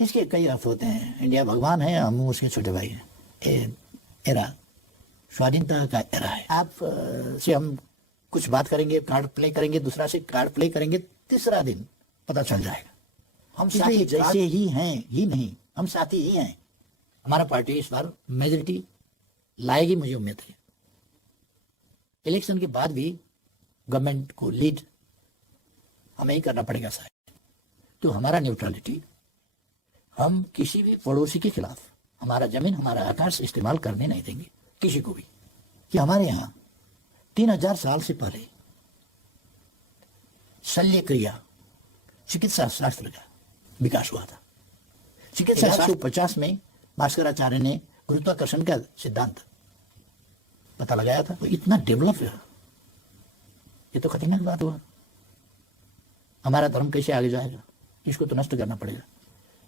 इसके कई अर्थ होते हैं। इंडिया भगवान है, हम उसके छोटे भाई हैं। एरा स्वाधीनता का एरा है। आप से हम कुछ बात करेंगे, कार्ड प्ले करेंगे, दूसरा से कार्ड प्ले करेंगे, तीसरा दिन पता चल जाएगा हम साथी जैसे ही हैं ही नहीं, हम साथी ही हैं। हमारा पार्टी इस बार मेजोरिटी लाएगी, मुझे उम्मीद है। इलेक्शन के बाद भी गवर्नमेंट को लीड हमें ही करना पड़ेगा साहब। तो हमारा न्यूट्रलिटी, हम किसी भी पड़ोसी के खिलाफ हमारा जमीन, हमारा आकाश इस्तेमाल करने नहीं देंगे किसी को भी। कि हमारे यहाँ 3000 साल से पहले शल्य क्रिया चिकित्सा शास्त्र का विकास हुआ था। चिकित्सा 1850 में भास्कराचार्य ने गुरुत्वाकर्षण का सिद्धांत पता लगाया था। तो इतना डेवलप है, ये तो खतरनाक बात हुआ। हमारा धर्म कैसे आगे जाएगा? इसको तो नष्ट करना पड़ेगा,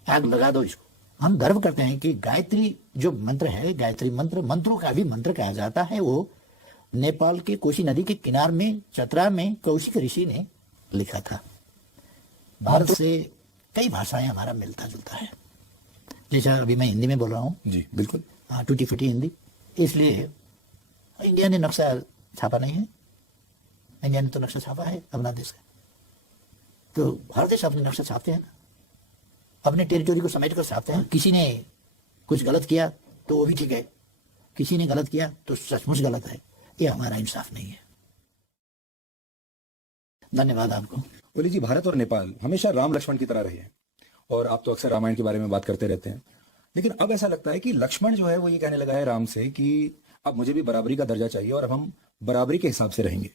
आग लगा दो इसको। हम गर्व करते हैं कि गायत्री जो मंत्र है, गायत्री मंत्र, मंत्रों का भी मंत्र कहा जाता है, वो नेपाल के कोसी नदी के किनार में चतरा में कौशिक ऋषि ने लिखा था। भारत से कई भाषाएं हमारा मिलता जुलता है। जैसा अभी मैं हिंदी में बोल रहा हूँ जी बिल्कुल, हाँ, टूटी फूटी हिंदी। इसलिए इंडिया ने नक्शा छापा नहीं है, इंडिया ने तो नक्शा छापा है अपना देश का। तो हर देश अपने नक्शा छापते हैं ना, अपने टेरिटोरी को समेट कर छापते हैं। किसी ने कुछ गलत किया तो वो भी ठीक है, किसी ने गलत किया तो सचमुच गलत है। ये हमारा इंसाफ नहीं है। धन्यवाद आपको। ओली जी, भारत और नेपाल हमेशा राम लक्ष्मण की तरह रहे हैं और आप तो अक्सर रामायण के बारे में बात करते रहते हैं, लेकिन अब ऐसा लगता है कि लक्ष्मण जो है वो ये कहने लगा है राम से कि अब मुझे भी बराबरी का दर्जा चाहिए और अब हम बराबरी के हिसाब से रहेंगे।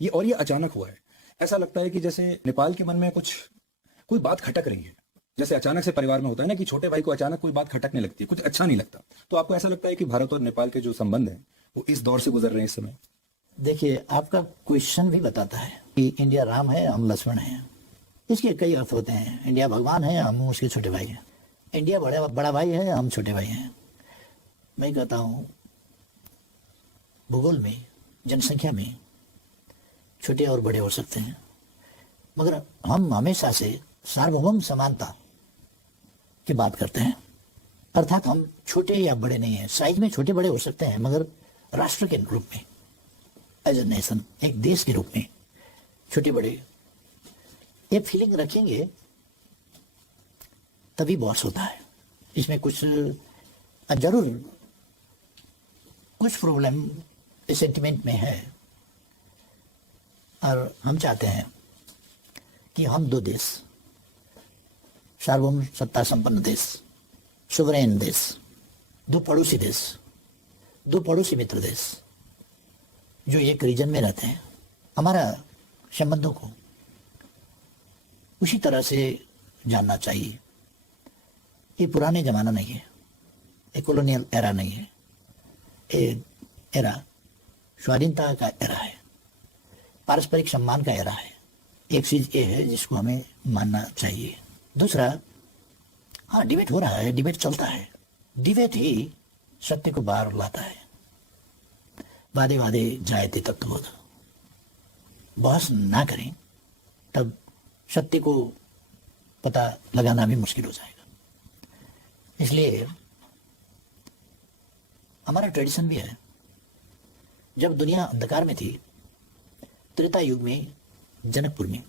ये अचानक हुआ है। ऐसा लगता है कि जैसे नेपाल के मन में कोई बात खटक रही है। जैसे अचानक से परिवार में होता है ना कि छोटे भाई को अचानक कोई बात खटकने लगती है, कुछ अच्छा नहीं लगता। तो आपको ऐसा लगता है कि भारत और नेपाल के जो संबंध हैं वो इस दौर से गुजर रहे हैं इस समय? देखिए, आपका क्वेश्चन भी बताता है कि इंडिया राम है, हम लक्ष्मण हैं। इसके कई अर्थ होते हैं। इंडिया भगवान है, हम उसके छोटे भाई हैं। इंडिया बड़ा भाई है, हम छोटे भाई हैं। मैं कहता हूँ भूगोल में, जनसंख्या में छोटे और बड़े हो सकते हैं, मगर हम हमेशा से सार्वभौम समानता की बात करते हैं। अर्थात हम छोटे या बड़े नहीं हैं। साइज में छोटे बड़े हो सकते हैं, मगर राष्ट्र के रूप में, एज ए नेशन, एक देश के रूप में छोटे बड़े ये फीलिंग रखेंगे तभी बॉस होता है। इसमें कुछ जरूर कुछ प्रॉब्लम सेंटिमेंट में है, और हम चाहते हैं कि हम दो देश, सार्वभौम सत्ता संपन्न देश, सुवरेन देश, दो पड़ोसी देश, दो पड़ोसी मित्र देश जो एक रीजन में रहते हैं, हमारा संबंधों को उसी तरह से जानना चाहिए। ये पुराने जमाना नहीं है, ये कॉलोनियल एरा नहीं है, ये एरा स्वाधीनता का एरा है, पारस्परिक सम्मान का एरा है। एक चीज ये है जिसको हमें मानना चाहिए। दूसरा, हाँ, डिबेट हो रहा है, डिबेट चलता है। डिबेट ही सत्य को बाहर लाता है। वादे वादे जायते तत्वबोध, बहस ना करें तब सत्य को पता लगाना भी मुश्किल हो जाएगा। इसलिए हमारा ट्रेडिशन भी है। जब दुनिया अंधकार में थी, त्रेता युग में जनकपुर में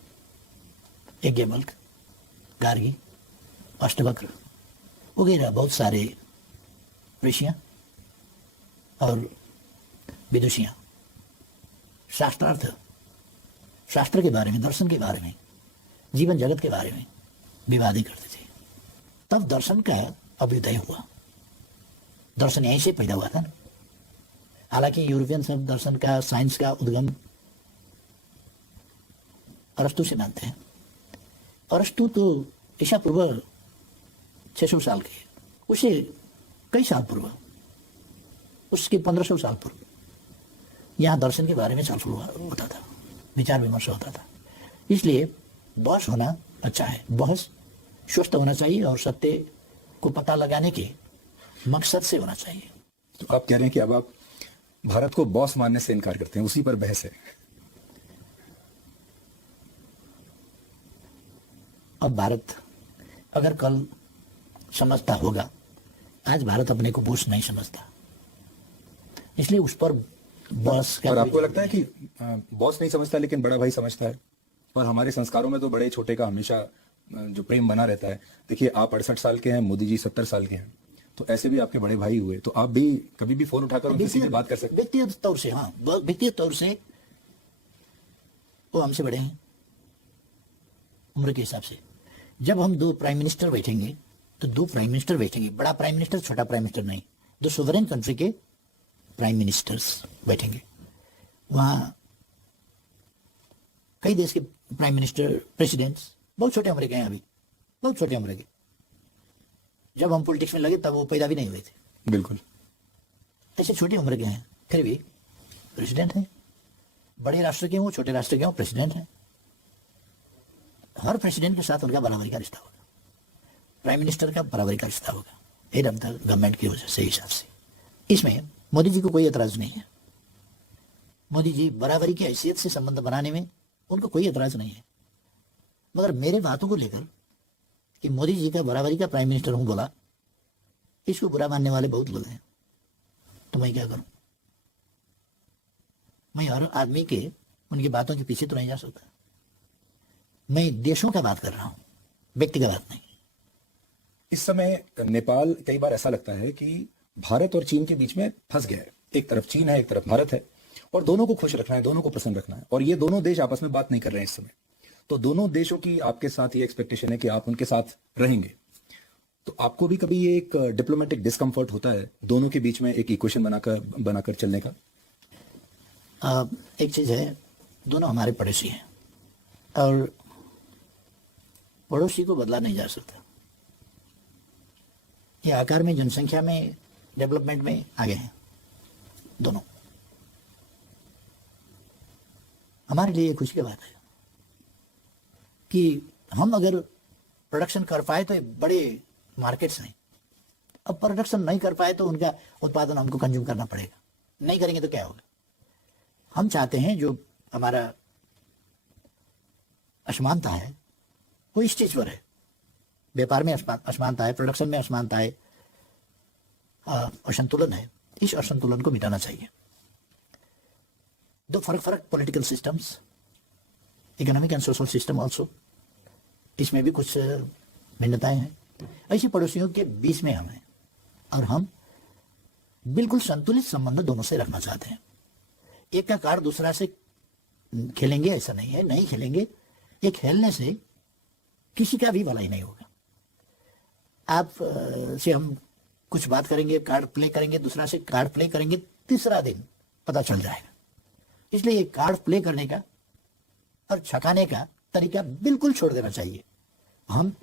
यज्ञवल्क्य, गार्गी, अष्टवक्र वगैरह बहुत सारे ऋषियां और विदुषियां शास्त्रार्थ, शास्त्र के बारे में, दर्शन के बारे में, जीवन जगत के बारे में विवादें करते थे। तब दर्शन का अभ्युदय हुआ। दर्शन यहीं से पैदा हुआ था ना। हालांकि यूरोपियन सब दर्शन का, साइंस का उद्गम अरस्तु से मानते हैं। अरस्तु तो ईसा पूर्व 600 साल के, उसे कई साल पूर्व, उसके 1500 साल पूर्व यहाँ दर्शन के बारे में चर्चा होता था, विचार विमर्श होता था। इसलिए बहस होना अच्छा है, बहस स्वस्थ होना चाहिए और सत्य को पता लगाने के मकसद से होना चाहिए। तो आप कह रहे हैं कि अब आप भारत को बॉस मानने से इनकार करते हैं, उसी पर बहस है। अब भारत अगर कल समझता होगा, आज भारत अपने को बोझ नहीं समझता, इसलिए उस पर बॉस का और आपको लगता है कि बॉस नहीं समझता लेकिन बड़ा भाई समझता है? और हमारे संस्कारों में तो बड़े छोटे का हमेशा जो प्रेम बना रहता है। देखिए, आप 68 साल के हैं, मोदी जी 70 साल के हैं, तो ऐसे भी आपके बड़े भाई हुए, तो आप भी कभी भी फोन उठाकर उनसे सीधे बात कर सकते हैं। व्यक्तिगत तौर से, हाँ, व्यक्तिगत तौर से वो हमसे बड़े हैं उम्र के हिसाब से। जब हम दो प्राइम मिनिस्टर बैठेंगे तो दो प्राइम मिनिस्टर बैठेंगे, बड़ा प्राइम मिनिस्टर छोटा प्राइम मिनिस्टर नहीं, दो सोवरेन कंट्री के प्राइम मिनिस्टर्स बैठेंगे। वहां कई देश के प्राइम मिनिस्टर, प्रेसिडेंट्स बहुत छोटे उम्र के हैं, अभी बहुत छोटे उम्र के। जब हम पॉलिटिक्स में लगे तब वो पैदा भी नहीं हुए थे। बिल्कुल। ऐसे छोटी उम्र के हैं, फिर भी प्रेसिडेंट हैं। बड़े राष्ट्र के हों, छोटे राष्ट्र के हों, प्रेसिडेंट हैं। हर प्रेसिडेंट के साथ उनका बराबरी का रिश्ता होगा, प्राइम मिनिस्टर का बराबरी का रिश्ता होगा, हेड ऑफ द गवर्नमेंट की वजह से, हिसाब से। इसमें मोदी जी को कोई एतराज नहीं है। मोदी जी बराबरी की हैसियत से संबंध बनाने में उनको कोई एतराज नहीं है। मगर मेरे बातों को लेकर कि मोदी जी का बराबरी का प्राइम मिनिस्टर हूं बोला, इसको बुरा मानने वाले बहुत लोग हैं। तो मैं क्या करूं? मैं हर आदमी के उनकी बातों के पीछे तो नहीं जा सकता। मैं देशों का बात कर रहा हूं, व्यक्ति का बात नहीं। इस समय नेपाल, कई बार ऐसा लगता है कि भारत और चीन के बीच में फंस गया है। एक तरफ चीन है, एक तरफ भारत है, और दोनों को खुश रखना है, दोनों को प्रसन्न रखना है, और ये दोनों देश आपस में बात नहीं कर रहे हैं इस समय। तो दोनों देशों की आपके साथ ये एक्सपेक्टेशन है कि आप उनके साथ रहेंगे, तो आपको भी कभी ये एक डिप्लोमेटिक डिस्कम्फर्ट होता है दोनों के बीच में एक इक्वेशन बनाकर चलने का? एक चीज है, दोनों हमारे पड़ोसी हैं और पड़ोसी को बदला नहीं जा सकता। ये आकार में, जनसंख्या में, डेवलपमेंट में आगे हैं दोनों। हमारे लिए खुशी की बात है कि हम अगर प्रोडक्शन कर पाए तो बड़े मार्केट्स हैं। अब प्रोडक्शन नहीं कर पाए तो उनका उत्पादन हमको कंज्यूम करना पड़ेगा। नहीं करेंगे तो क्या होगा? हम चाहते हैं जो हमारा असमानता है वो इस चीज पर है, व्यापार में असमानता है, प्रोडक्शन में असमानता है, असंतुलन है। इस असंतुलन को मिटाना चाहिए। दो फर्क political systems, economic and social system also, इसमें भी कुछ भिन्नताएं हैं। ऐसे पड़ोसियों के बीच में हम हैं और हम बिल्कुल संतुलित संबंध दोनों से रखना चाहते हैं। एक का कार्ड दूसरा से खेलेंगे ऐसा नहीं है, नहीं खेलेंगे। ये खेलने से किसी का भी भलाई नहीं होगा। आप से हम कुछ बात करेंगे, कार्ड प्ले करेंगे, दूसरा से कार्ड प्ले करेंगे, तीसरा दिन पता चल जाएगा। इसलिए कार्ड प्ले करने का और छकाने का तरीका बिल्कुल छोड़ देना चाहिए। हम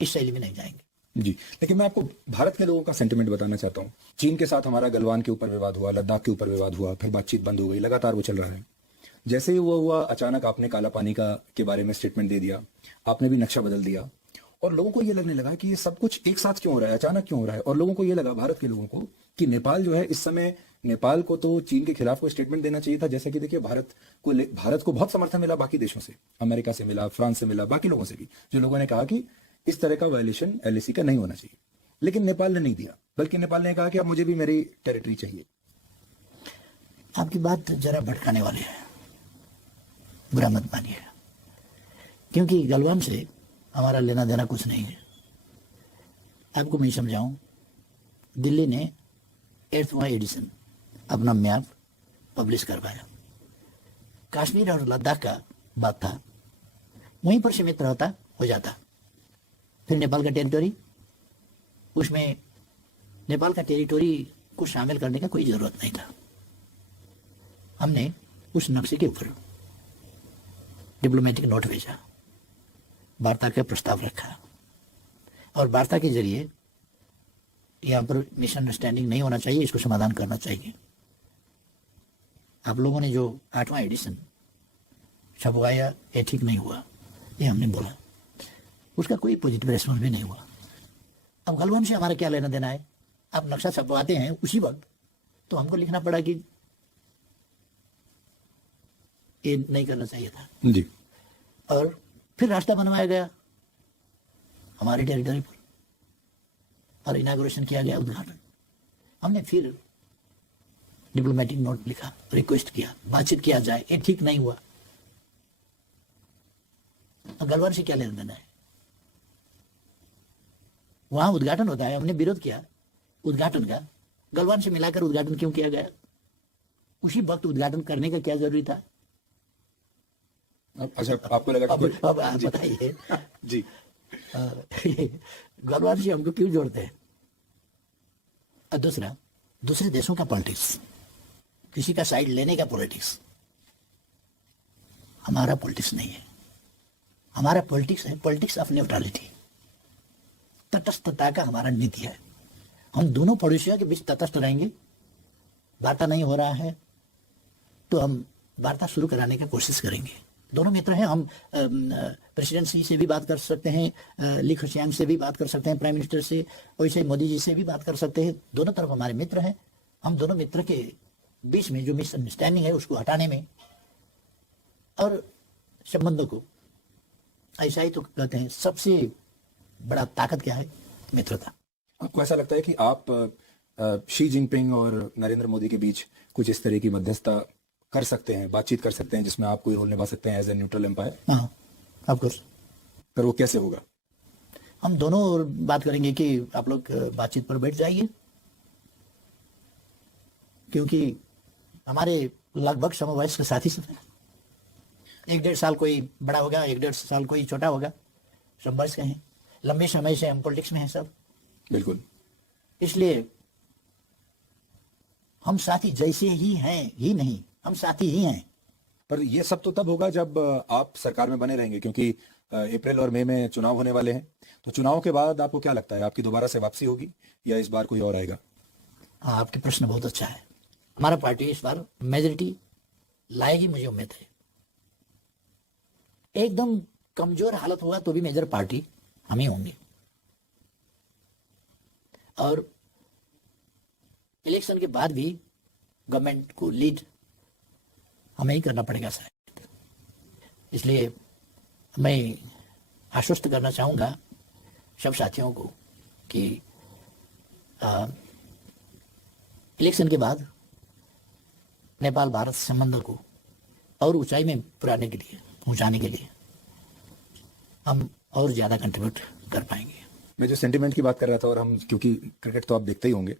इस शैली में नहीं जाएंगे। जी, लेकिन मैं आपको भारत के लोगों का सेंटिमेंट बताना चाहता हूँ। चीन के साथ हमारा गलवान के ऊपर विवाद हुआ, लद्दाख के ऊपर विवाद हुआ, फिर बातचीत बंद हो गई, लगातार वो चल रहा है। जैसे ही वो हुआ, अचानक आपने काला पानी के बारे में स्टेटमेंट दे दिया, आपने भी नक्शा बदल दिया, और लोगों को ये लगने लगा कि ये सब कुछ एक साथ क्यों हो रहा है, अचानक क्यों हो रहा है। और लोगों को ये लगा, भारत के लोगों को, कि नेपाल जो है इस समय, नेपाल को तो चीन के खिलाफ कोई स्टेटमेंट देना चाहिए था। जैसे कि देखिए, भारत को बहुत समर्थन मिला बाकी देशों से, अमेरिका से मिला, फ्रांस से मिला, बाकी लोगों से भी, जो लोगों ने कहा कि इस तरह का वायलेशन एलएसी का नहीं होना चाहिए। लेकिन नेपाल ने नहीं दिया, बल्कि नेपाल ने कहा कि अब मुझे भी मेरी टेरिटरी चाहिए। आपकी बात जरा भटकाने वाली है, बुरा मत मानिए, क्योंकि गलवान से हमारा लेना देना कुछ नहीं है। आपको मैं समझाऊं, दिल्ली ने 8वां एडिशन अपना मैप पब्लिश करवाया। कश्मीर और लद्दाख का बात था, वहीं पर सीमित रहता हो जाता। फिर नेपाल का टेरिटोरी, उसमें नेपाल का टेरिटोरी को शामिल करने का कोई जरूरत नहीं था। हमने उस नक्शे के ऊपर डिप्लोमेटिक नोट भेजा, वार्ता का प्रस्ताव रखा, और वार्ता के जरिए यहाँ पर मिसअंडरस्टैंडिंग नहीं होना चाहिए, इसको समाधान करना चाहिए। आप लोगों ने जो 8वां एडिशन छपवाया, ये ठीक नहीं हुआ, ये हमने बोला, उसका कोई पॉजिटिव रेस्पॉन्स भी नहीं हुआ। अब गलवान से हमारा क्या लेना देना है? आप नक्शा छपवाते हैं उसी वक्त, तो हमको लिखना पड़ा कि ये नहीं करना चाहिए था जी। और फिर रास्ता बनवाया गया हमारी टेरिटरी पर। और इनाग्रेशन किया गया, उद्घाटन। हमने फिर डिप्लोमेटिक नोट लिखा, रिक्वेस्ट किया, बातचीत किया जाए, ये ठीक नहीं हुआ। गलवान से क्या लेना देना है? वहां उद्घाटन होता है, हमने विरोध किया उद्घाटन का, गलवान से मिलाकर उद्घाटन क्यों किया गया? उसी वक्त उद्घाटन करने का क्या जरूरी था? अच्छा, आपको लगा कि अब आप बताइए जी गलवान से हमको क्यों जोड़ते हैं? और दूसरा, दूसरे देशों का पॉलिटिक्स, किसी का साइड लेने का पॉलिटिक्स हमारा पॉलिटिक्स नहीं है। हमारा पॉलिटिक्स है पॉलिटिक्स ऑफ न्यूट्रलिटी, तटस्थता का हमारा नीति है। हम दोनों पड़ोसियों के बीच तटस्थ रहेंगे। वार्ता नहीं हो रहा है तो हम वार्ता शुरू कराने की कोशिश करेंगे। दोनों मित्र हैं, हम प्रेसिडेंट सी से भी बात कर सकते हैं, ली खशियांग से भी बात कर सकते हैं, प्राइम मिनिस्टर से, वैसे मोदी जी से भी बात कर सकते हैं। दोनों तरफ हमारे मित्र हैं। हम दोनों मित्र के बीच में जो मिसअंडरस्टैंडिंग है उसको हटाने में और संबंधों को, ऐसा ही तो कहते हैं सबसे बड़ा ताकत क्या है? मित्रता। आपको ऐसा लगता है कि आप शी जिनपिंग और नरेंद्र मोदी के बीच कुछ इस तरह की मध्यस्थता कर सकते हैं, बातचीत कर सकते हैं, जिसमें आप कोई रोल निभा सकते हैं एज ए न्यूट्रल एम्पायर? हाँ, ऑफ कोर्स। पर वो कैसे होगा? हम दोनों और बात करेंगे कि आप लोग बातचीत पर बैठ जाइए, क्योंकि हमारे लगभग समवयस्क साथी सब हैं। 1-1.5 साल कोई बड़ा होगा, 1-1.5 साल कोई छोटा होगा, समवयस्क हैं। लंबे समय से हम पॉलिटिक्स में हैं सब। बिल्कुल। इसलिए हम साथी जैसे ही हैं ही नहीं, हम साथी ही हैं। पर ये सब तो तब होगा जब आप सरकार में बने रहेंगे, क्योंकि अप्रैल और मई में चुनाव होने वाले हैं। तो चुनाव के बाद आपको क्या लगता है, आपकी दोबारा से वापसी होगी या इस बार कोई और आएगा? हाँ, आपके प्रश्न बहुत अच्छा है। हमारा पार्टी इस बार मेजोरिटी लाएगी, मुझे उम्मीद है। एकदम कमजोर हालत हुआ तो भी मेजर पार्टी हम ही होंगे। और इलेक्शन के बाद भी गवर्नमेंट को लीड हमें ही करना पड़ेगा शायद। इसलिए मैं आश्वस्त करना चाहूंगा सब साथियों को कि इलेक्शन के बाद नेपाल भारत संबंधों को और ऊंचाई में पहुंचाने के लिए हम और ज्यादा कंट्रीब्यूट कर पाएंगे। मैं जो सेंटिमेंट की बात कर रहा था, और हम क्योंकि क्रिकेट तो आप देखते ही होंगे,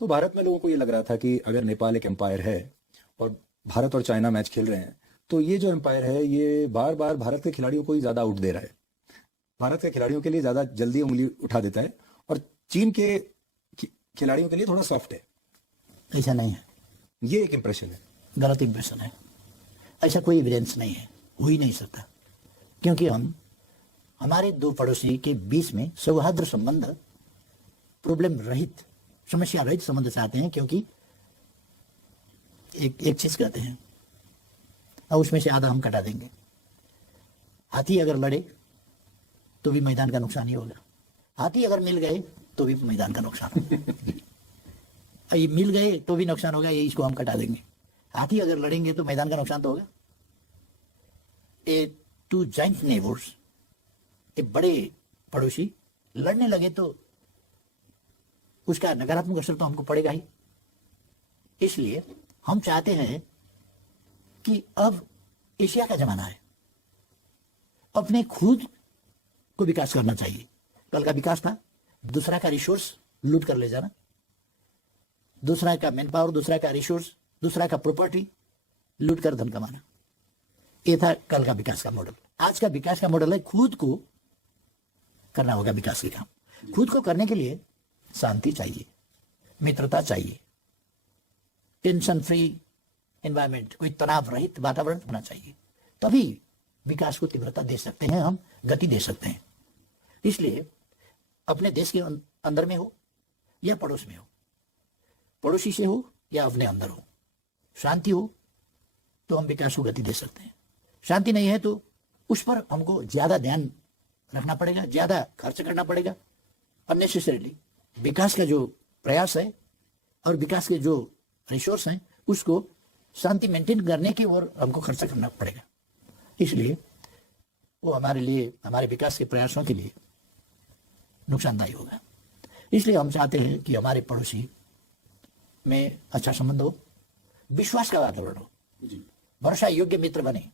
तो भारत में लोगों को ये लग रहा था कि अगर नेपाल एक एम्पायर है और भारत और चाइना मैच खेल रहे हैं, तो ये जो एम्पायर है ये बार बार भारत के खिलाड़ियों को ही ज्यादा आउट दे रहा है, भारत के खिलाड़ियों के लिए ज्यादा जल्दी उंगली उठा देता है, और चीन के खिलाड़ियों के लिए थोड़ा सॉफ्ट है। ऐसा नहीं है, ये एक इंप्रेशन है। गलत इंप्रेशन है। ऐसा कोई एविडेंस नहीं है, हो ही नहीं सकता। क्योंकि हम हमारे दो पड़ोसी के बीच में सौहार्द संबंध, प्रॉब्लम रहित, समस्या रहित संबंध चाहते हैं। क्योंकि एक चीज कहते हैं और उसमें से आधा हम कटा देंगे। हाथी अगर लड़े तो भी मैदान का नुकसान ही होगा, हाथी अगर मिल गए तो भी मैदान का नुकसान होगा। ये मिल गए तो भी नुकसान होगा, ये इसको हम कटा देंगे। हाथी अगर लड़ेंगे तो मैदान का नुकसान तो होगा। ए टू जॉइंट नेबर्स, एक बड़े पड़ोसी लड़ने लगे तो उसका नकारात्मक असर तो हमको पड़ेगा ही। इसलिए हम चाहते हैं कि अब एशिया का जमाना है, अपने खुद को विकास करना चाहिए। कल का विकास था दूसरा का रिसोर्स लूट कर ले जाना, दूसरा का मैन पावर, दूसरा का रिसोर्स, दूसरा का प्रॉपर्टी लूट कर धन कमाना। ये था कल का विकास का मॉडल। आज का विकास का मॉडल है खुद को करना होगा विकास के काम। खुद को करने के लिए शांति चाहिए, मित्रता चाहिए, टेंशन फ्री एनवायरमेंट, कोई तनाव रहित वातावरण होना चाहिए। तभी विकास को तीव्रता दे सकते हैं, हम गति दे सकते हैं। इसलिए अपने देश के अंदर में हो या पड़ोस में हो, पड़ोसी से हो या अपने अंदर हो, शांति हो तो हम विकास को गति दे सकते हैं। शांति नहीं है तो उस पर हमको ज्यादा ध्यान रखना पड़ेगा, ज्यादा खर्च करना पड़ेगा अननेसेसरीली। विकास का जो प्रयास है और विकास के जो रिसोर्स हैं उसको शांति मेंटेन करने की ओर हमको खर्च करना पड़ेगा। इसलिए वो हमारे लिए, हमारे विकास के प्रयासों के लिए नुकसानदायी होगा। इसलिए हम चाहते हैं कि हमारे पड़ोसी में अच्छा संबंध हो, विश्वास का वातावरण हो, जी भरोसा योग्य मित्र बने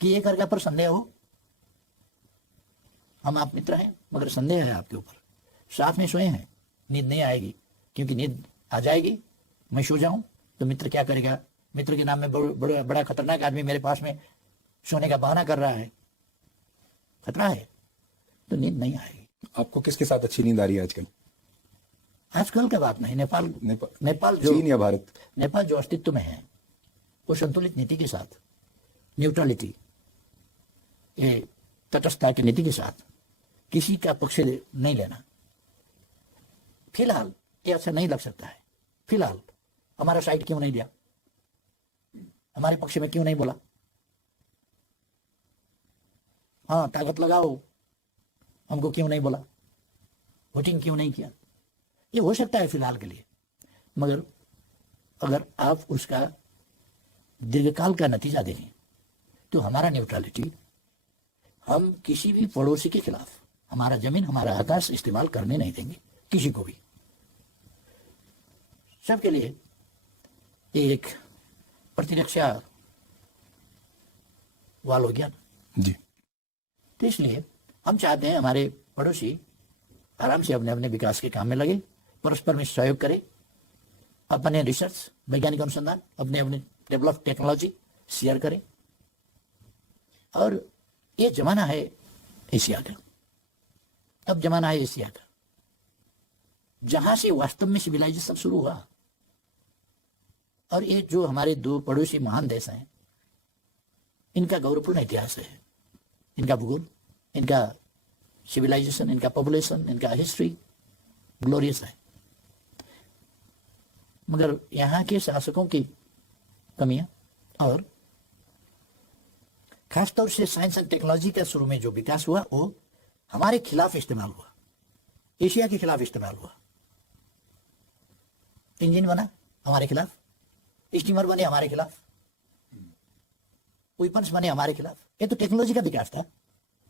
कि एक अर्घा पर संदेह हो, हम आप मित्र हैं मगर संदेह है आपके ऊपर, साथ में सोए हैं, नींद नहीं आएगी, क्योंकि नींद आ जाएगी मैं सो जाऊं तो मित्र क्या करेगा, मित्र के नाम में बड़ा खतरनाक आदमी मेरे पास में सोने का बहाना कर रहा है, खतरा है, तो नींद नहीं आएगी। आपको किसके साथ अच्छी नींद आ रही है आजकल? आजकल का बात नहीं, नेपाल चीन या भारत? नेपाल जो अस्तित्व में है वो संतुलित नीति के साथ, न्यूट्रलिटी, ये तटस्थता की नीति के साथ, किसी का पक्ष नहीं लेना, फिलहाल ये अच्छा नहीं लग सकता है, फिलहाल हमारा साइड क्यों नहीं लिया, हमारे पक्ष में क्यों नहीं बोला, हाँ ताकत लगाओ, हमको क्यों नहीं बोला, वोटिंग क्यों नहीं किया, ये हो सकता है फिलहाल के लिए, मगर अगर आप उसका दीर्घकाल का नतीजा देखें तो हमारा न्यूट्रलिटी, हम किसी भी पड़ोसी के खिलाफ हमारा जमीन, हमारा आकाश इस्तेमाल करने नहीं देंगे किसी को भी, सबके लिए ये एक प्रतिरक्षा वाल हो गया ना। जी तो इसलिए हम चाहते हैं हमारे पड़ोसी आराम से अपने अपने विकास के काम में लगे, परस्पर में सहयोग करें, अपने रिसर्च, वैज्ञानिक अनुसंधान, अपने अपने डेवलप टेक्नोलॉजी शेयर करें। और ये जमाना है एशिया का, अब जमाना है एशिया का, जहां से वास्तव में सिविलाइजेशन शुरू हुआ। और ये जो हमारे दो पड़ोसी महान देश हैं, इनका गौरवपूर्ण इतिहास है, इनका भूगोल, इनका सिविलाइजेशन, इनका पॉपुलेशन, इनका हिस्ट्री ग्लोरियस है, मगर यहाँ के शासकों की कमियां और खासतौर से साइंस एंड टेक्नोलॉजी का शुरू में जो विकास हुआ वो हमारे खिलाफ इस्तेमाल हुआ, एशिया के खिलाफ इस्तेमाल हुआ। इंजन बना हमारे खिलाफ, स्टीमर बने हमारे खिलाफ, वेपन्स बने हमारे खिलाफ। ये तो टेक्नोलॉजी का विकास था,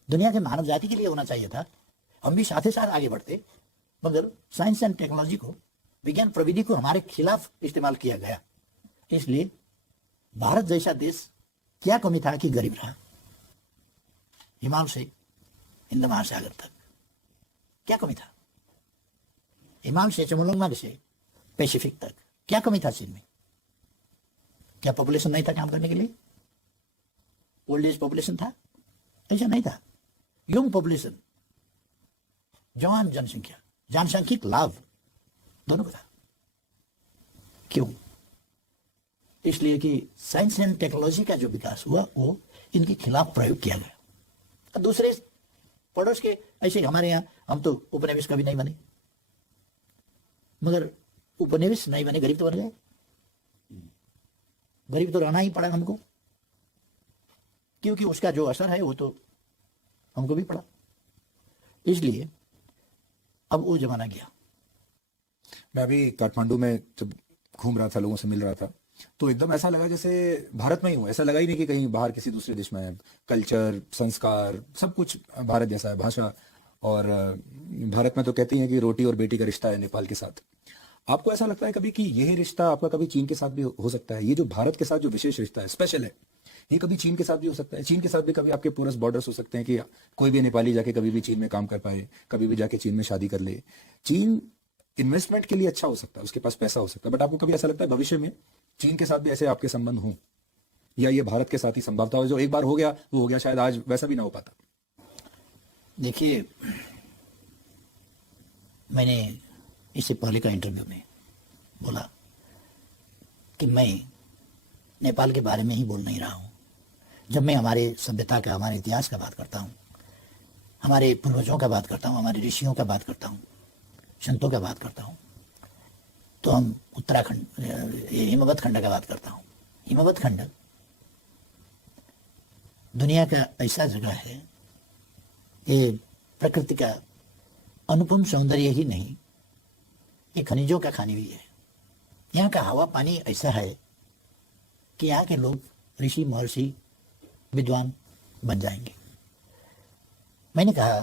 दुनिया के मानव जाति के लिए होना चाहिए था, हम भी साथ ही साथ आगे बढ़ते, मगर साइंस एंड टेक्नोलॉजी को, विज्ञान प्रविधि को हमारे खिलाफ इस्तेमाल किया गया। इसलिए भारत जैसा देश क्या कमी था कि गरीब रहा, हिमालय से हिंद महासागर तक क्या कमी था, हिमालय से चमोलंगमा से पैसिफिक तक क्या कमी था चीन में? क्या पॉपुलेशन नहीं था काम करने के लिए? ओल्ड एज पॉपुलेशन था? ऐसा नहीं था, यंग पॉपुलेशन, जवान जनसंख्या, जनसांख्यिक लाभ दोनों का था। क्यों? इसलिए कि साइंस एंड टेक्नोलॉजी का जो विकास हुआ वो इनके खिलाफ प्रयोग किया गया। दूसरे पड़ोस के ऐसे हमारे यहाँ, हम तो उपनिवेश कभी नहीं बने, मगर उपनिवेश नहीं बने, गरीब तो बन गए, गरीब तो रहना ही पड़ा हमको, क्योंकि उसका जो असर है वो तो हमको भी पड़ा। इसलिए अब वो जमाना गया। मैं अभी काठमांडू में जब घूम रहा था, लोगों से मिल रहा था, तो एकदम ऐसा लगा जैसे भारत में ही हूँ, ऐसा लगा ही नहीं कि कहीं बाहर किसी दूसरे देश में है। कल्चर, संस्कार, सब कुछ भारत जैसा है, भाषा। और भारत में तो कहते हैं कि रोटी और बेटी का रिश्ता है नेपाल के साथ। आपको ऐसा लगता है कभी कि यह रिश्ता आपका कभी चीन के साथ भी हो सकता है? ये जो भारत के साथ जो विशेष रिश्ता है, स्पेशल है, ये कभी चीन के साथ भी हो सकता है? चीन के साथ भी कभी आपके पोरस बॉर्डर्स हो सकते हैं कि कोई भी नेपाली जाके कभी भी चीन में काम कर पाए, कभी भी जाके चीन में शादी कर ले। चीन इन्वेस्टमेंट के लिए अच्छा हो सकता है, उसके पास पैसा हो सकता है, बट आपको कभी ऐसा लगता है भविष्य में चीन के साथ भी ऐसे आपके संबंध हों, या ये भारत के साथ ही संभवता हो, जो एक बार हो गया वो हो गया, शायद आज वैसा भी ना हो पाता? देखिए, मैंने इससे पहले का इंटरव्यू में बोला कि मैं नेपाल के बारे में ही बोल नहीं रहा हूँ। जब मैं हमारे सभ्यता का, हमारे इतिहास का बात करता हूँ, हमारे पूर्वजों का बात करता हूँ, हमारे ऋषियों का बात करता हूँ, संतों का बात करता हूँ, तो हम उत्तराखंड, हिमवत खंड का बात करता हूँ। हिमवत खंड दुनिया का ऐसा जगह है, ये प्रकृति का अनुपम सौंदर्य ही नहीं, ये खनिजों का खानी हुई है। यहाँ का हवा पानी ऐसा है कि यहाँ के लोग ऋषि महर्षि विद्वान बन जाएंगे। मैंने कहा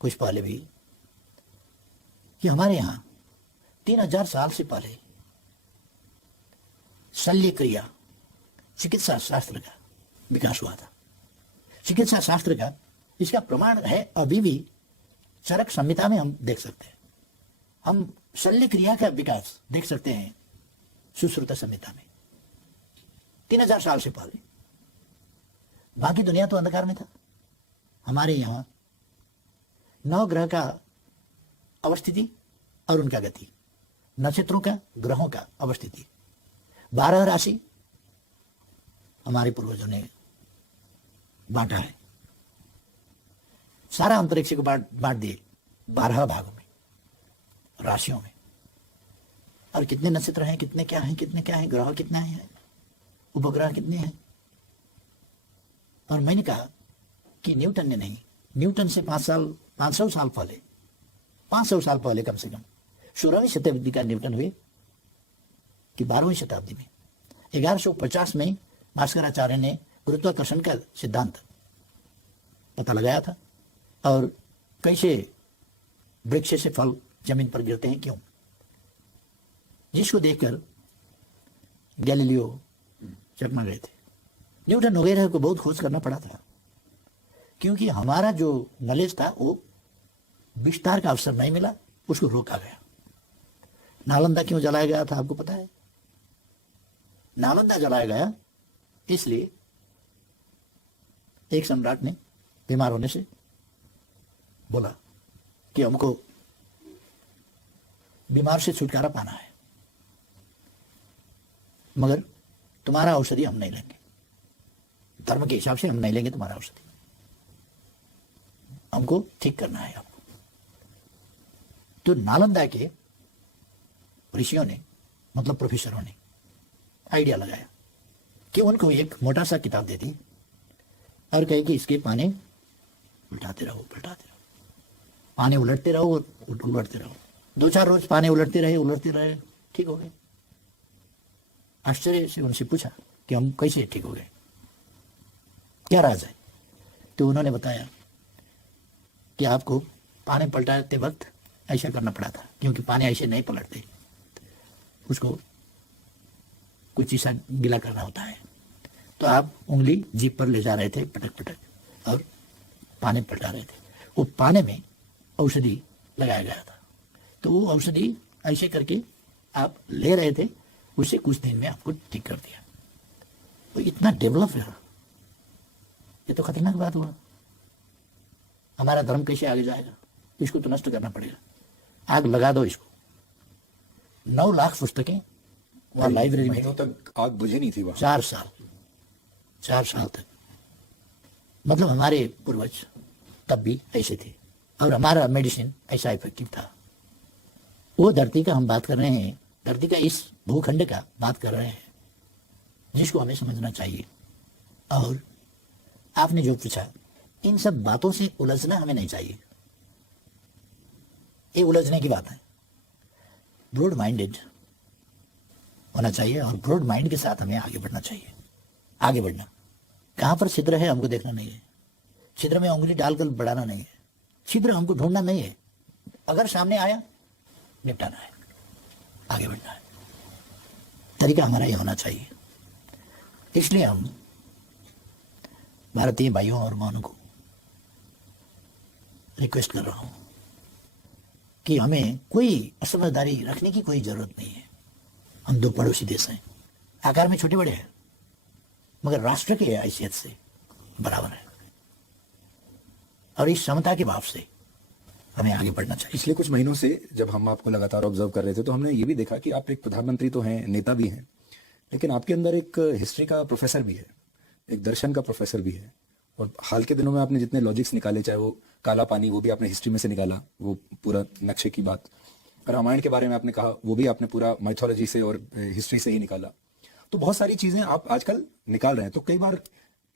कुछ पहले भी कि हमारे यहां 3000 साल से पहले शल्य क्रिया चिकित्सा शास्त्र का विकास हुआ था। चिकित्सा शास्त्र का इसका प्रमाण है अभी भी चरक संहिता में हम देख सकते हैं। हम शल्य क्रिया का विकास देख सकते हैं सुश्रुत संहिता में 3000 साल से पहले। बाकी दुनिया तो अंधकार में था। हमारे यहां 9 ग्रह का अवस्थिति और उनका गति, नक्षत्रों का, ग्रहों का अवस्थिति, 12 राशि हमारे पूर्वजों ने बांटा है। सारा अंतरिक्ष को बांट दिए 12 भागों में, राशियों में। और कितने नक्षत्र हैं, कितने क्या हैं, ग्रह कितने हैं, उपग्रह कितने हैं। और मैंने कहा कि न्यूटन ने नहीं, न्यूटन से 500 साल पहले, 500 साल पहले कम से कम 16वीं शताब्दी का न्यूटन हुए कि 12वीं शताब्दी में 1150 में भास्कराचार्य ने गुरुत्वाकर्षण का सिद्धांत पता लगाया था और कैसे वृक्ष से फल जमीन पर गिरते हैं, क्यों, जिसको देखकर गैलीलियो चकमा गए थे। न्यूटन वगैरह को बहुत खोज करना पड़ा था क्योंकि हमारा जो नॉलेज था वो विस्तार का अवसर नहीं मिला, उसको रोका गया। नालंदा क्यों जलाया गया था आपको पता है? नालंदा जलाया गया इसलिए एक सम्राट ने बीमार होने से बोला कि हमको बीमार से छुटकारा पाना है, मगर तुम्हारा औषधि हम नहीं लेंगे, धर्म के हिसाब से हम नहीं लेंगे तुम्हारा औषधि, हमको ठीक करना है आपको। तो नालंदा के ऋषियों ने, मतलब प्रोफेसरों ने आइडिया लगाया कि उनको एक मोटा सा किताब दे दी और कहे कि इसके पाने उल्टाते रहो, पाने उलटते रहो और उलटते रहो। 2-4 रोज पाने उलटते रहे, ठीक हो गए। आश्चर्य से उनसे पूछा कि हम कैसे ठीक हो गए, क्या राज है? तो उन्होंने बताया कि आपको पाने पलटाते वक्त ऐसा करना पड़ा था क्योंकि पाने ऐसे नहीं पलटते, उसको कुछ ऐसा गीला करना होता है। तो आप उंगली जीभ पर ले जा रहे थे पटक पटक और पाने पलटा रहे थे। वो पाने में औषधि लगाया गया था, तो वो औषधि ऐसे करके आप ले रहे थे, उससे कुछ दिन में आपको ठीक कर दिया। तो इतना डेवलप है, ये तो खतरनाक बात हुआ। हमारा धर्म कैसे आगे जाएगा? इसको तो नष्ट करना पड़ेगा, आग लगा दो इसको। 9 लाख पुस्तकें वहां लाइब्रेरी में तक आग बुझी नहीं थी वहां। 4 साल तक। मतलब हमारे पूर्वज तब भी ऐसे थे और हमारा मेडिसिन ऐसा इफेक्टिव था। वो धरती का हम बात कर रहे हैं, धरती का इस भूखंड का बात कर रहे हैं जिसको हमें समझना चाहिए। और आपने जो पूछा, इन सब बातों से उलझना हमें नहीं चाहिए, ये उलझने की बात है। ब्रॉड माइंडेड होना चाहिए और ब्रॉड माइंड के साथ हमें आगे बढ़ना चाहिए। आगे बढ़ना, कहां पर छिद्र है हमको देखना नहीं है, छिद्र में उंगली डालकर बढ़ाना नहीं है, छिद्र हमको ढूंढना नहीं है, अगर सामने आया निपटाना है, आगे बढ़ना है। तरीका हमारा ये होना चाहिए। इसलिए हम भारतीय भाइयों और बहनों को रिक्वेस्ट कर रहा हूं कि हमें कोई असमझदारी रखने की कोई जरूरत नहीं है। हम 2 पड़ोसी देश हैं, आकार में छोटे बड़े हैं, मगर राष्ट्र की हैसियत से बराबर है और इस समता के भाव से हमें आगे बढ़ना चाहिए। पिछले कुछ महीनों से जब हम आपको लगातार ऑब्जर्व कर रहे थे तो हमने ये भी देखा कि आप एक प्रधानमंत्री तो हैं, नेता भी हैं, लेकिन आपके अंदर एक हिस्ट्री का प्रोफेसर भी है, एक दर्शन का प्रोफेसर भी है। और हाल के दिनों में आपने जितने लॉजिक्स निकाले, चाहे वो काला पानी, वो भी आपने हिस्ट्री में से निकाला, वो पूरा नक्शे की बात, रामायण के बारे में आपने कहा, वो भी आपने पूरा माइथोलॉजी से और हिस्ट्री से ही निकाला। तो बहुत सारी चीजें आप आजकल निकाल रहे हैं। तो कई बार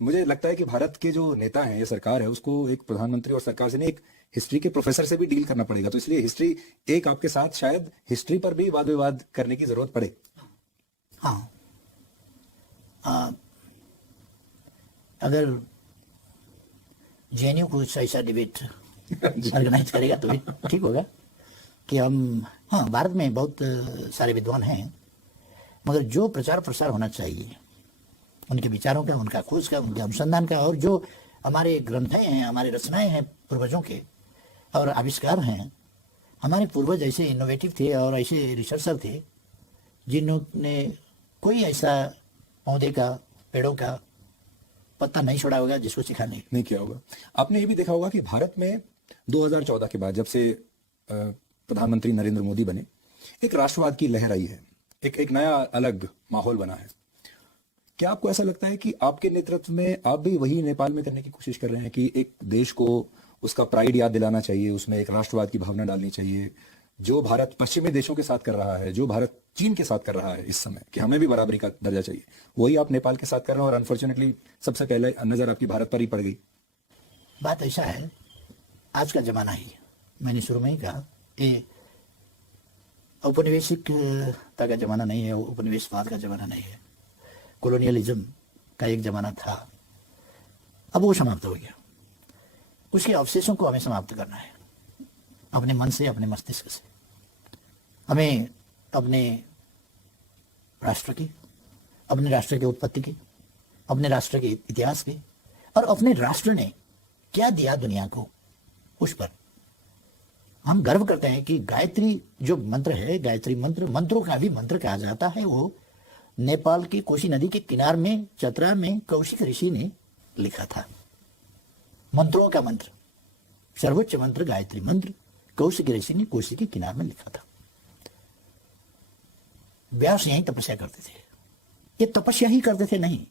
मुझे लगता है कि भारत के जो नेता हैं, ये सरकार है, उसको एक प्रधानमंत्री और सरकार से नहीं, एक हिस्ट्री के प्रोफेसर से भी डील करना पड़ेगा। तो इसलिए हिस्ट्री एक आपके साथ शायद हिस्ट्री पर भी वाद विवाद करने की जरूरत पड़े। हाँ, अगर जेएनयू कुछ ऐसा डिबेट ऑर्गेनाइज करेगा तो भी ठीक होगा। कि हम, हाँ, भारत में बहुत सारे विद्वान हैं, मगर जो प्रचार प्रसार होना चाहिए उनके विचारों का, उनका खोज का, उनके अनुसंधान का, और जो हमारे ग्रंथें हैं, हमारे रचनाएं हैं पूर्वजों के और आविष्कार हैं, हमारे पूर्वज ऐसे इनोवेटिव थे और ऐसे रिसर्चर थे जिन्होंने कोई ऐसा पौधे का, पेड़ों का पत्ता नहीं छोड़ा होगा जिसको सिखाने नहीं किया होगा। आपने ये भी देखा होगा कि भारत में 2014 के बाद, जब से प्रधानमंत्री नरेंद्र मोदी बने, एक राष्ट्रवाद की लहर आई है, एक नया अलग माहौल बना है। क्या आपको ऐसा लगता है कि आपके नेतृत्व में आप भी वही नेपाल में करने की कोशिश कर रहे हैं कि एक देश को उसका प्राइड याद दिलाना चाहिए, उसमें एक राष्ट्रवाद की भावना डालनी चाहिए, जो भारत पश्चिमी देशों के साथ कर रहा है, जो भारत चीन के साथ कर रहा है इस समय, कि हमें भी बराबरी का दर्जा चाहिए, वही आप नेपाल के साथ कर रहे हैं और अनफॉर्चुनेटली सबसे पहले नजर आपकी भारत पर ही पड़ गई? बात ऐसा है, आज का जमाना ही, मैंने शुरू में ही कहा, ये औपनिवेशिकता का जमाना नहीं है, उपनिवेशवाद का जमाना नहीं है। कॉलोनियलिज्म का एक जमाना था, अब वो समाप्त हो गया। उसके अवशेषों को हमें समाप्त करना है, अपने मन से, अपने मस्तिष्क से। हमें अपने राष्ट्र की, अपने राष्ट्र की उत्पत्ति की, अपने राष्ट्र के इतिहास की, और अपने राष्ट्र ने क्या दिया दुनिया को, उस पर हम गर्व करते हैं कि गायत्री जो मंत्र है, गायत्री मंत्र, मंत्रों का भी मंत्र कहा जाता है, वो नेपाल की कोसी नदी के किनार में, चतरा में कौशिक ऋषि ने लिखा था। मंत्रों का मंत्र, सर्वोच्च मंत्र गायत्री मंत्र कौशिक ऋषि ने कोसी के किनार में लिखा था। व्यास यहीं तपस्या करते थे। ये तपस्या ही करते थे नहीं,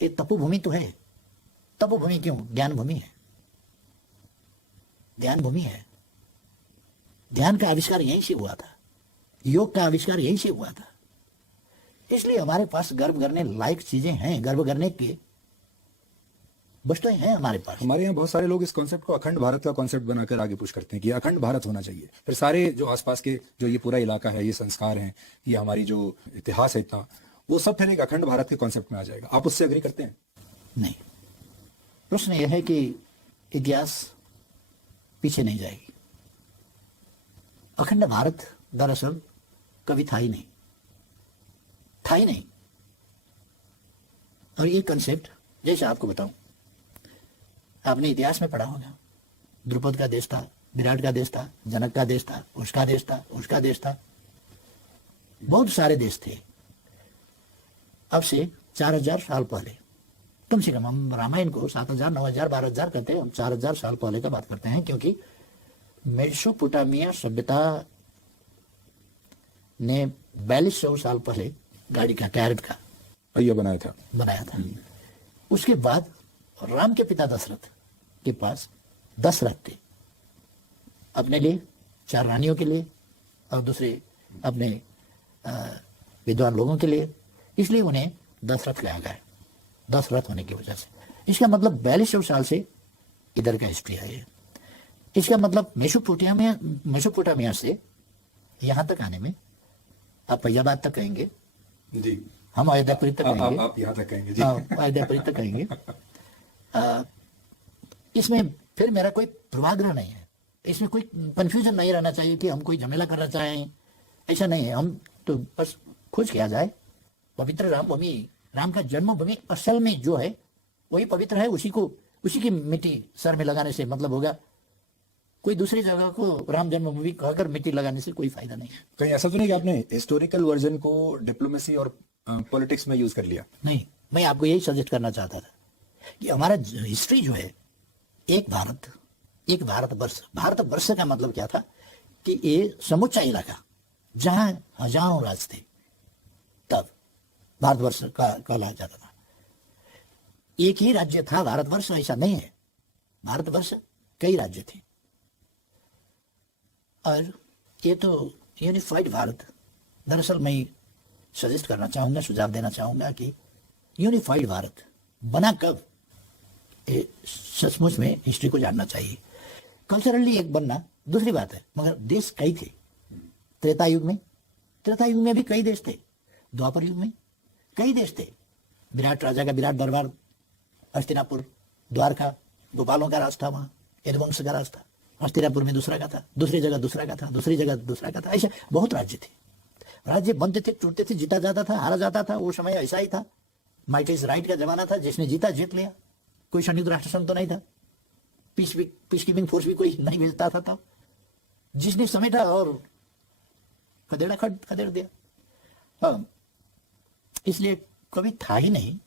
ये तपोभूमि तो है। तपोभूमि क्यों? ज्ञान भूमि है, ध्यान भूमि है। ध्यान का आविष्कार यहीं से हुआ था, योग का आविष्कार यहीं से हुआ था। इसलिए हमारे पास गर्व करने लायक चीजें हैं, गर्व करने की वस्तुएं हैं हमारे पास। हमारे यहाँ बहुत सारे लोग इस कॉन्सेप्ट को अखंड भारत का कॉन्सेप्ट बनाकर आगे पुश करते हैं कि अखंड भारत होना चाहिए। फिर सारे जो आसपास के, जो ये पूरा इलाका है, ये संस्कार हैं, ये हमारी जो इतिहास है इतना, वो सब फिर एक अखंड भारत के कॉन्सेप्ट में आ जाएगा। आप उससे अग्री करते हैं? नहीं, प्रश्न यह है कि इतिहास पीछे नहीं जाएगी। अखंड भारत दरअसल कभी था ही नहीं, था ही नहीं। और ये कंसेप्ट, जैसे आपको बताऊं, आपने इतिहास में पढ़ा होगा, द्रुपद का देश था, विराट का देश था, जनक का देश था, उसका देश था, उसका देश था, बहुत सारे देश थे। अब से 4000 साल पहले, कम से कम हम रामायण को 7000, 9000, 12000 कहते हैं, हम 4000 साल पहले का बात करते हैं, क्योंकि मेसोपोटामिया सभ्यता ने 4200 साल पहले गाड़ी का, कैरेट का पहिया बनाया था। उसके बाद राम के पिता दशरथ के पास 10 रथ थे, अपने लिए, 4 रानियों के लिए, और दूसरे अपने विद्वान लोगों के लिए। इसलिए उन्हें 10 रथ कहा गया, 10 रथ होने की वजह से। इसका मतलब 4200 साल से इधर का हिस्ट्री है। इसका मतलब मेसोपोटामिया से यहाँ तक आने में, आप फैजाबाद तक कहेंगे जी, हम अयोध्यापुरी तक कहेंगे, आप यहाँ तक कहेंगे जी। अयोध्यापुरी तक कहेंगे। इसमें फिर मेरा कोई पूर्वाग्रह नहीं है, इसमें कोई कंफ्यूजन नहीं रहना चाहिए कि हम कोई झमेला करना चाहें, ऐसा नहीं है। हम तो बस खोज किया जाए, पवित्र राम भूमि, राम का जन्मभूमि असल में जो है वही पवित्र है, उसी की मिट्टी सर में लगाने से मतलब होगा। कोई दूसरी जगह को राम जन्मभूमि कहकर मिट्टी लगाने से कोई फायदा नहीं। कहीं ऐसा तो नहीं कि आपने हिस्टोरिकल वर्जन को डिप्लोमेसी और पॉलिटिक्स में यूज कर लिया? नहीं, मैं आपको यही सजेस्ट करना चाहता था कि हमारा हिस्ट्री जो है, एक भारत, एक भारतवर्ष। भारतवर्ष का मतलब क्या था कि ये समुच्चा इलाका जहां हजारों राज्य थे, तब भारतवर्ष का कहलाया जाता था। एक ही राज्य था भारतवर्ष, ऐसा नहीं है। भारतवर्ष कई राज्य थे, और ये तो यूनिफाइड भारत। दरअसल मैं सजेस्ट करना चाहूंगा, सुझाव देना चाहूंगा कि यूनिफाइड भारत बना कब, सचमुच में हिस्ट्री को जानना चाहिए। कल्चरली एक बनना दूसरी बात है, मगर देश कई थे। त्रेता युग में भी कई देश थे, द्वापर युग में कई देश थे। विराट राजा का विराट दरबार, हस्तिनापुर, द्वारका, गोपालों का राज था, वहां यदुवंश का राज था। हस्तिनापुर में दूसरा का था, दूसरी जगह दूसरा का था, दूसरी जगह दूसरा का था, ऐसे बहुत राज्य थे। राज्य बनते थे, टूटते थे, जीता जाता था, हारा जाता था। वो समय ऐसा ही था, माइट इज राइट का जमाना था, जिसने जीता जीत लिया। कोई संयुक्त राष्ट्र संघ तो नहीं था, पीस कीपिंग फोर्स भी कोई नहीं भेजता था तब। जिसने समेटा और खदेड़ा खदेड़ दिया। हाँ, इसलिए कभी था ही नहीं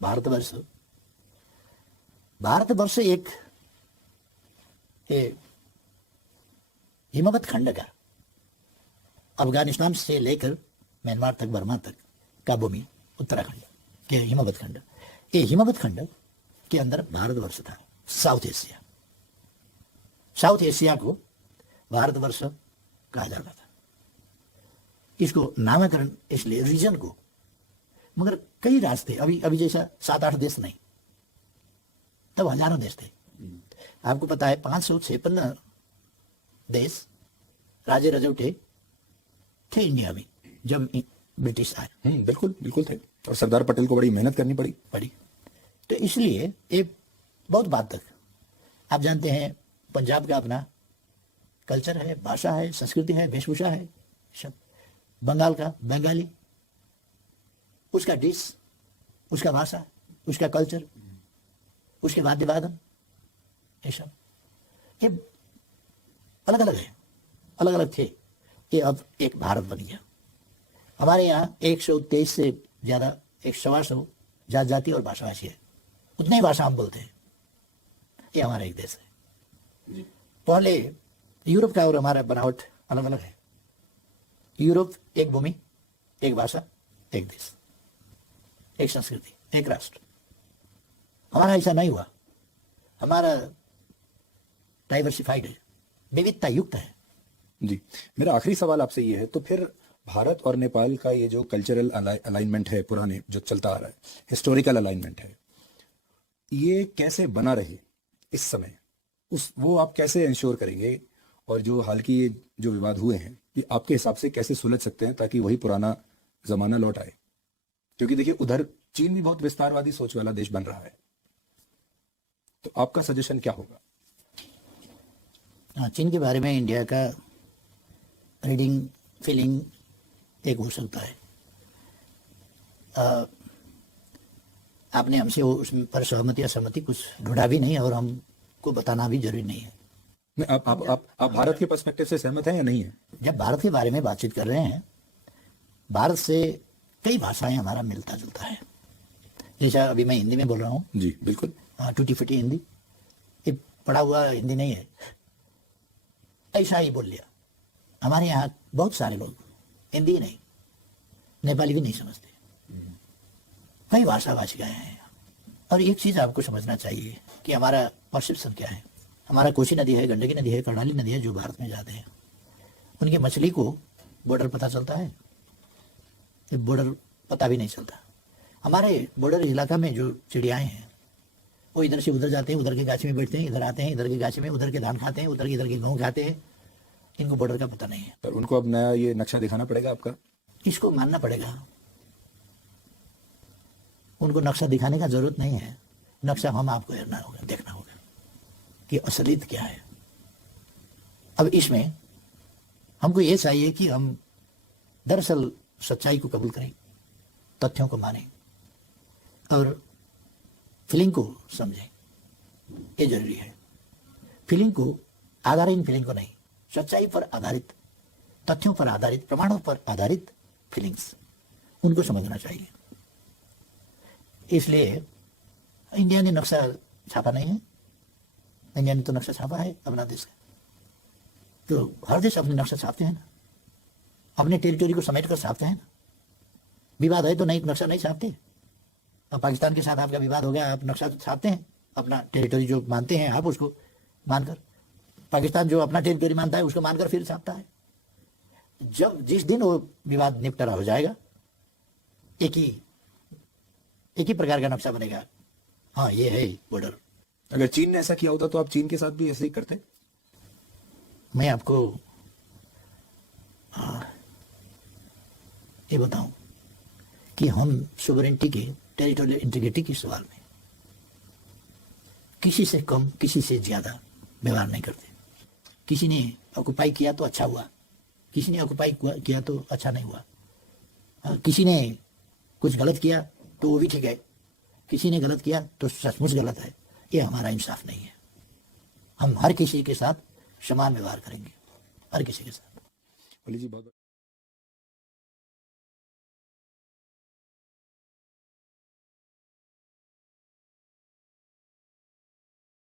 भारतवर्ष। भारतवर्ष एक हिमवत खंड का, अफगानिस्तान से लेकर म्यांमार तक, बर्मा तक का भूमि, उत्तराखंड के हिमवत खंड, ये हिमवत खंड के अंदर भारतवर्ष था। साउथ एशिया, साउथ एशिया को भारतवर्ष कहा जाता था। इसको नामकरण इसलिए रीजन को, मगर कई रास्ते, अभी जैसा 7-8 देश नहीं, तब हजारों देश थे। आपको पता है 556 देश राजे रजौटे थे इंडिया में जब ब्रिटिश आए। बिल्कुल बिल्कुल थे, और सरदार पटेल को बड़ी मेहनत करनी पड़ी। तो इसलिए ये बहुत बात तक आप जानते हैं, पंजाब का अपना कल्चर है, भाषा है, संस्कृति है, वेशभूषा है सब। बंगाल का बंगाली, उसका डिश, उसका भाषा, उसका कल्चर, उसके वाद्य वादन, ये सब ये अलग अलग है, अलग अलग थे। ये अब एक भारत बन गया। हमारे यहाँ 123 से ज्यादा, 125 जाति और भाषाभाषी है। उतने ही भाषा हम बोलते हैं। ये हमारा एक देश है। पहले यूरोप का और हमारा बनावट अलग अलग है। यूरोप एक भूमि, एक भाषा, एक देश, एक संस्कृति, एक राष्ट्र। हमारा ऐसा नहीं हुआ। हमारा डाइवर्सिफाइड है, विविधता युक्त है। जी, मेरा आखिरी सवाल आपसे ये है, तो फिर भारत और नेपाल का ये जो कल्चरल अलाइनमेंट है, पुराने जो चलता आ रहा है, हिस्टोरिकल अलाइनमेंट है, ये कैसे बना रहे इस समय, वो आप कैसे इंश्योर करेंगे? और जो हाल की ये जो विवाद हुए हैं, ये आपके हिसाब से कैसे सुलझ सकते हैं ताकि वही पुराना जमाना लौट आए? क्योंकि देखिए, उधर चीन भी बहुत विस्तारवादी सोच वाला देश बन रहा है, तो आपका सजेशन क्या होगा? चीन के बारे में इंडिया का रीडिंग, फीलिंग एक हो सकता है। आपने हमसे उस पर सहमति या सहमति कुछ ढूंढा भी नहीं, और हमको बताना भी जरूरी नहीं है। आप भारत के पर्सपेक्टिव से सहमत हैं या नहीं है? जब भारत के बारे में बातचीत कर रहे हैं, भारत से कई भाषाएं हमारा मिलता जुलता है। जैसा अभी मैं हिंदी में बोल रहा हूँ। जी बिल्कुल। टूटी फूटी हिंदी, ये पढ़ा हुआ हिंदी नहीं है, ऐसा ही बोल लिया। हमारे यहाँ बहुत सारे लोग हिंदी नहीं, नेपाली भी नहीं समझते, कई भाषा भाषिकाएं हैं। और एक चीज आपको समझना चाहिए कि हमारा परसेप्शन क्या है। हमारा कोसी नदी है, गंडकी नदी है, कर्णाली नदी है, जो भारत में जाते हैं, उनकी मछली को बॉर्डर पता चलता है, बॉर्डर पता भी नहीं चलता। हमारे बॉर्डर इलाका में जो चिड़ियाएं हैं, वो इधर से उधर जाते हैं, उधर की गाछी में बैठते हैं, इधर आते हैं, इधर की गाछी में, उधर के धान खाते हैं, उधर के गेहूँ खाते हैं। इनको बॉर्डर का पता नहीं है। पर उनको अब नया ये नक्शा दिखाना पड़ेगा आपका? इसको मानना पड़ेगा। उनको नक्शा दिखाने का जरूरत नहीं है। नक्शा हम आपको देखना होगा कि असलियत क्या है। अब इसमें हमको ये चाहिए कि हम दरअसल सच्चाई को कबूल करें, तथ्यों को मानें और फीलिंग को समझें। ये जरूरी है। फीलिंग को, आधारहीन फीलिंग को नहीं, सच्चाई पर आधारित, तथ्यों पर आधारित, प्रमाणों पर आधारित फीलिंग्स, उनको समझना चाहिए। इसलिए इंडिया ने नक्शा छापा नहीं है। इंडिया ने तो नक्शा छापा है अपना देश का। तो हर देश अपने नक्शा छापते हैं ना, अपने टेरिटरी को समेट कर छापते हैं ना। विवाद है तो नहीं, नक्शा नहीं छापते। अब पाकिस्तान के साथ आपका विवाद हो गया, आप नक्शा तो छापते हैं, अपना टेरिटरी जो मानते हैं आप उसको मानकर। पाकिस्तान जो अपना टेरिटरी मानता है उसको मानकर फिर छापता है। जिस दिन वो विवाद निपटारा हो जाएगा, एक ही प्रकार का नक्शा बनेगा। हाँ, ये है बॉर्डर। अगर चीन ने ऐसा किया होता तो आप चीन के साथ भी ऐसे ही करते? मैं आपको ये बताऊं कि हम सोवरेनिटी के, टेरिटोरियल इंटीग्रिटी के सवाल में किसी से कम, किसी से ज्यादा व्यवहार नहीं करते। किसी ने ऑक्यूपाई किया तो अच्छा हुआ, किसी ने ऑक्यूपाई किया तो अच्छा नहीं हुआ। किसी ने कुछ गलत किया तो वो भी ठीक है, किसी ने गलत किया तो सचमुच गलत है। ये हमारा इंसाफ नहीं है। हम हर किसी के साथ समान व्यवहार करेंगे, हर किसी के साथ। अली जी बहुत